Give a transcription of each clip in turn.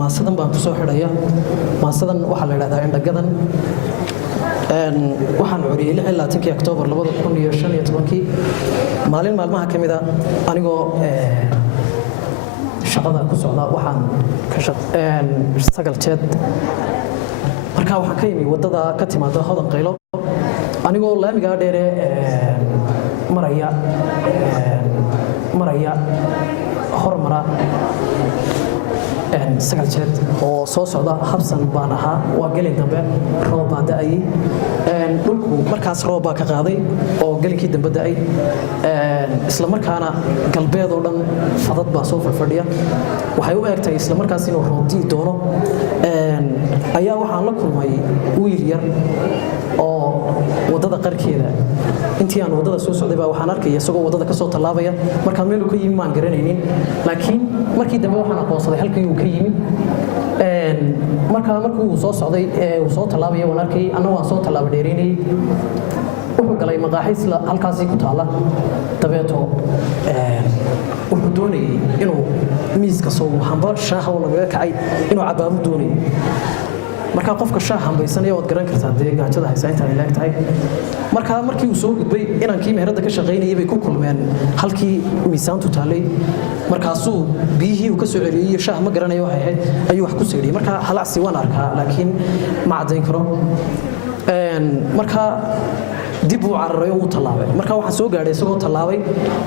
maasadan baan kusoo xidhaya maasadan waxaa la yidhahdaa indhagadan waxaan curiyey 16 Oktoobar 2015 maalin maalmaha ka mid ah anigoo shaqada ku socda waxaan ka sagal jeed markaa waxaan ka yimi wadada ka timaada Hodan Qaylo anigoo laamiga dheere maraya hormara sagal jeed oo soo socda habsan baan ahaa waa galay dambe roob baa da'ay dhulku markaas roob baa ka qaaday oo galkii dambe da'ay isla markaana galbeed oo dhan fadad baa soo fadhiya waxay u eegtay isla markaas inuu roob dii doono ayaa waxaan la kulmay wiil yar oo wadada qarkeeda intii aan wadada soo socday baa waxaan arkay isagoo wadada ka soo talaabaya marka meel uu ka yimi maan garanaynin laakiin markii dambe waxaan aqoonsaday halkii uu ka yimi markuu soo socday uu soo talaabaya waan arkay anna waan soo talaaba dheeraynay wuxuu galay maqaaxiis halkaasii ku taala dabeeto wuxuu doonayay inuu miiska soo hamba shaaha oo laga kacay inuu cabaabu doonayay marka qofka shaah hambaysanaya waad garan kartaa deegaanada haysa inta ay leegtahay markii uu soo gudbay inankii meherada ka shaqeynayay bay ku kulmeen halkii miisaantu taalay markaasuu biyihii uu ka soo celiyay shaah ma garanayo waxay ahayd ayuu wax ku seediyay marka halacsi waan arkaa laakiin ma cadeyn karo marka dib uu cararay oo talaabay marka waxaan soo gaaray isagoo talaabay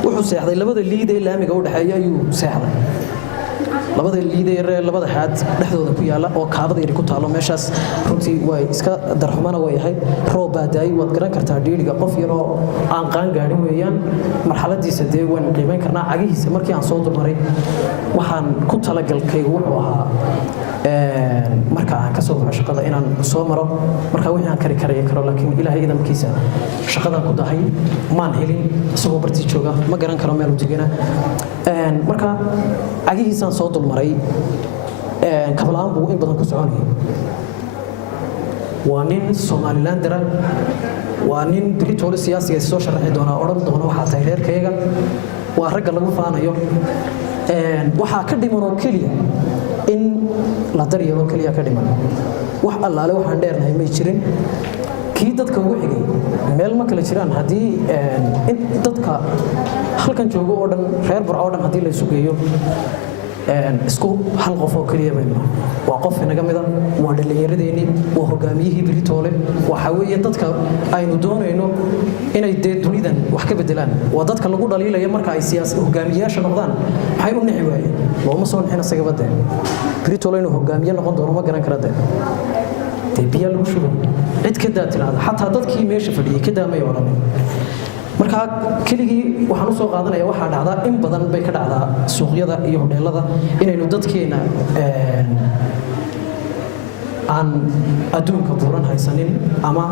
wuxuu seexday labada liid ee laamiga u dhaxeeya ayuu seexday labada liideer labada haad dhexdooda ku yaala oo kaabada yar ku taalo meeshaas runtii way iska darxumana way ahayd roob baa daay waad garan kartaa dhiiriga qof yar oo aan qaan gaarin weeyaan marxaladiisa dee waan qiimeyn karnaa cagihiisa markii aan soo dulmaray waxaan ku talagalkay wuxuu ahaa marka aan ka soo baxo shaqada inaan soo maro marka wixii aan kari karo laakiin ilaahay idamkiisa shaqadan ku dahay maan helin isagoo bartii jooga ma garan karo meel uu jigana marka cagihiisaan soo dulmaray kablaan buu in badan ku soconayay waa nin Somalilandera waa nin Britol siyaasiga soo sharaxay doona oran doona waxa tahay reerkayga waa ragga lagu faanayo waxa ka dhiman oo kaliya in la daryeelo kaliya ka dhiman wax allaale waxaan dheernahay ma jirin kii dadka ugu xigay meel ma kala jiraan hadii dadka halkan joogo oo dhan reer Burco oo dhan hadii la isu geeyo isku hal qof oo kaliya bayna waa qof inaga mid ah waa dhalinyaradeeni waa hogaamiyihii Britol waxa weeye dadka aynu doonayno inay dunidan wax ka bedelaan waa dadka lagu dhaliilaya marka ay siyaasad hogaamiyaasha noqdaan waxay u nixi waayeen looma soo nixina saga badeen Britol inuu hogaamiye noqon doono ma garan karadeen biya lagu shubay cid ka daatinaada xataa dadkii meesha fadhiyay ka daamay oran marka keligii waxaan u soo qaadanaya waxa dhacda in badan bay ka dhacdaa suuqyada iyo hoteelada inaynu dadkeena aan adduunka buuran haysanin ama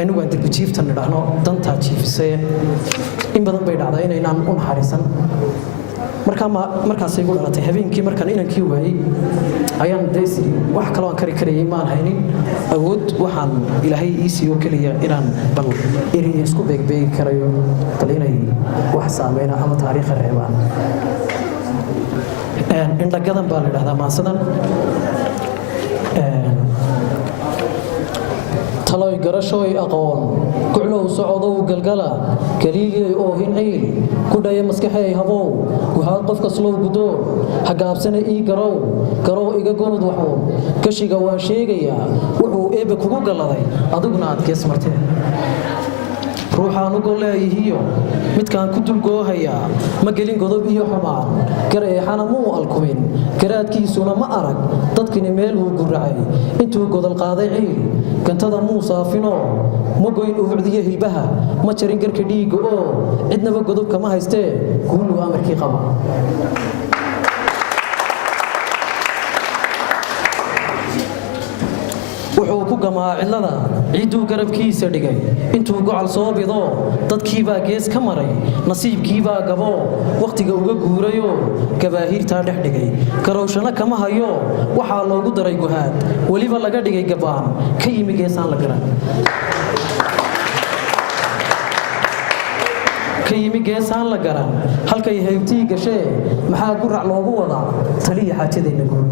aynu waan dib jiiftan dhahno danta jiifisay in badan bay dhacdaa inaynaan u naxariisan markaas ay ugu dhalatay habeenkii markaan inankii waayay ayaan deesay wax kale oo kari karayay ma haynin awood waxaan ilaahay ii siiyo kaliya inaan bal iriyo isku beegbeegi karayo talinay wax saameeyna ama taariikh reebaan indhagadan baa la yiraahdaa maasadan talay garashoy aqoon kuclow socdow galgala kaliiliyay oo hincayl ku dhaya maskaxay habow waxa qofka slow gudo hagaabsana ii garow iga gonud waxo kashiga waan sheegaya wuxuu eebe kugu galaday adiguna aad gees martay ruuxaan ugu leeyahiyo midkaan ku dulgoohaya ma gelin godob iyo xumaan gareexana muu alkumin garaadkiisuna ma arag dadkini meel uu guracay intuu godol qaaday ciil gantada muu saafino ma goyn u wacdiye hilbaha ma jarin garka dhiiga oo cidnaba godob kama haystee kuulu amarkii qaba wuxuu ku gamaa cidlada ciiduu garabkiisa dhigay intuu gocal soo bido dadkii baa gees ka maray nasiibkii baa gabo waqtiga uga guurayo gabaahirta dhex dhigay garowshana kama hayo waxa loogu daray guhaad waliba laga dhigay gabaan ka yimi geesaan la garan ka yimi geesaan la garan halkay haybtii gashee maxaa gurac loogu wadaa taliya xaajadayna guul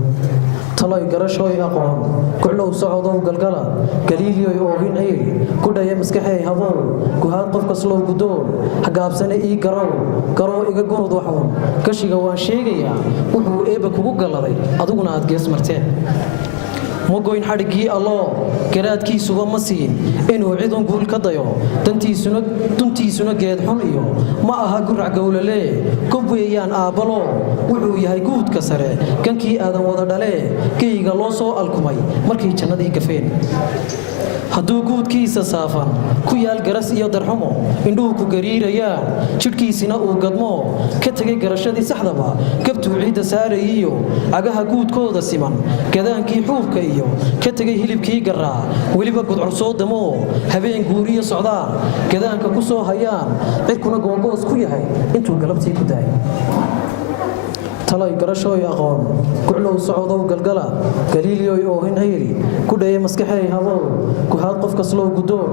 talay garashooy aqoon kuclow socodow galgala galiiliyoy oohin ayl ku dhaya maskaxay habow guhaad qofka slow gudoon hagaabsane ii garow iga gunud waxuun gashiga waan sheegayaa wuxuu eebba kugu galladay adiguna aad gees marteen mogoyn xadhiggii alloo garaadkiisuba ma siin inuu cidun guul ka dayo duntiisuna geed xun iyo ma aha gurac gowlalee gob weeyaan aabbaloo wuxuu yahay guudka sare gankii aadan wada dhalee geyga loo soo alkumay markay jannadii gafeen hadduu guudkiisa saafan ku yaal garas iyo darxumo indhuhu ku gariirayaan jidhkiisina uu gadmo ka tegay garashadii saxdaba gabtuu ciidda saarayiyo cagaha guudkooda siman gadaankii xuubka iyo ka tegay hilibkii garaa weliba gudcur soo damoo habeen guuriyo socdaal gadaanka ku soo hayaan cidkuna googoos ku yahay intuu galabtii ku daayay talay garashooy aqoon kuclow socodow galgala galiiliyoy oohin ayri ku dhaya maskaxay habow guhaad qofka slow gudoon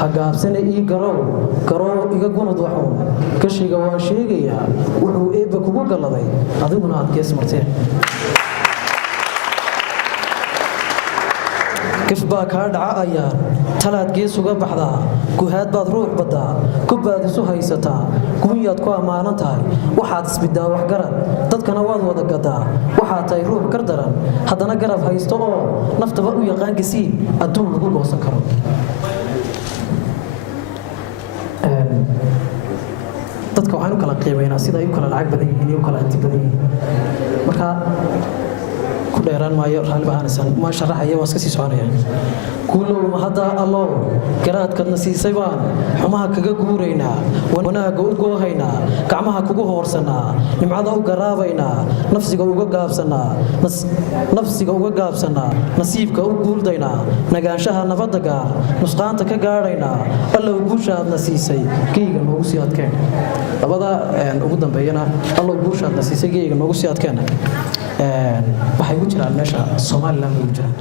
hagaabsane ii garow iga gunud waxuun gashiga waan sheegayaa wuxuu eebba kugu galladay adiguna aad gees marteen gaf baa kaa dhaca ayaan talaad gees uga baxdaa guhaad baad ruux baddaa kubbaad isu haysataa guunyaad ku ammaanan tahay waxaad isbiddaa waxgarad dadkana waad wada gadaa waxaad tahay ruux gardaran haddana garab haysto oo naftaba u yaqaan gasiin adduun lagu goosan karo dadka waxaan u kala qiimaynaa sida ay u kala lacag badan yihiin iyo u kala hanti badan yihiin marka ku dheeraan maayo raalli bahaanaysan ma sharaxaya waa iska sii soconaya kuulow ma haddaa allow garaadkadna siisay baan xumaha kaga guuraynaa wanaagga u goohaynaa gacmaha kugu hoorsannaa nimcada u garaabaynaa nafsiga uga gaabsannaa nasiibka u guuldaynaa nagaanshaha nabadda gaar nusqaanta ka gaadhaynaa allow guushaadna siisay geyga noogu sii adkeen labada ugu dambeeyana allow guushaadna siisay geyga noogu sii adkeen waxay ku jiraan meesha Soomaaliland ugu jiraan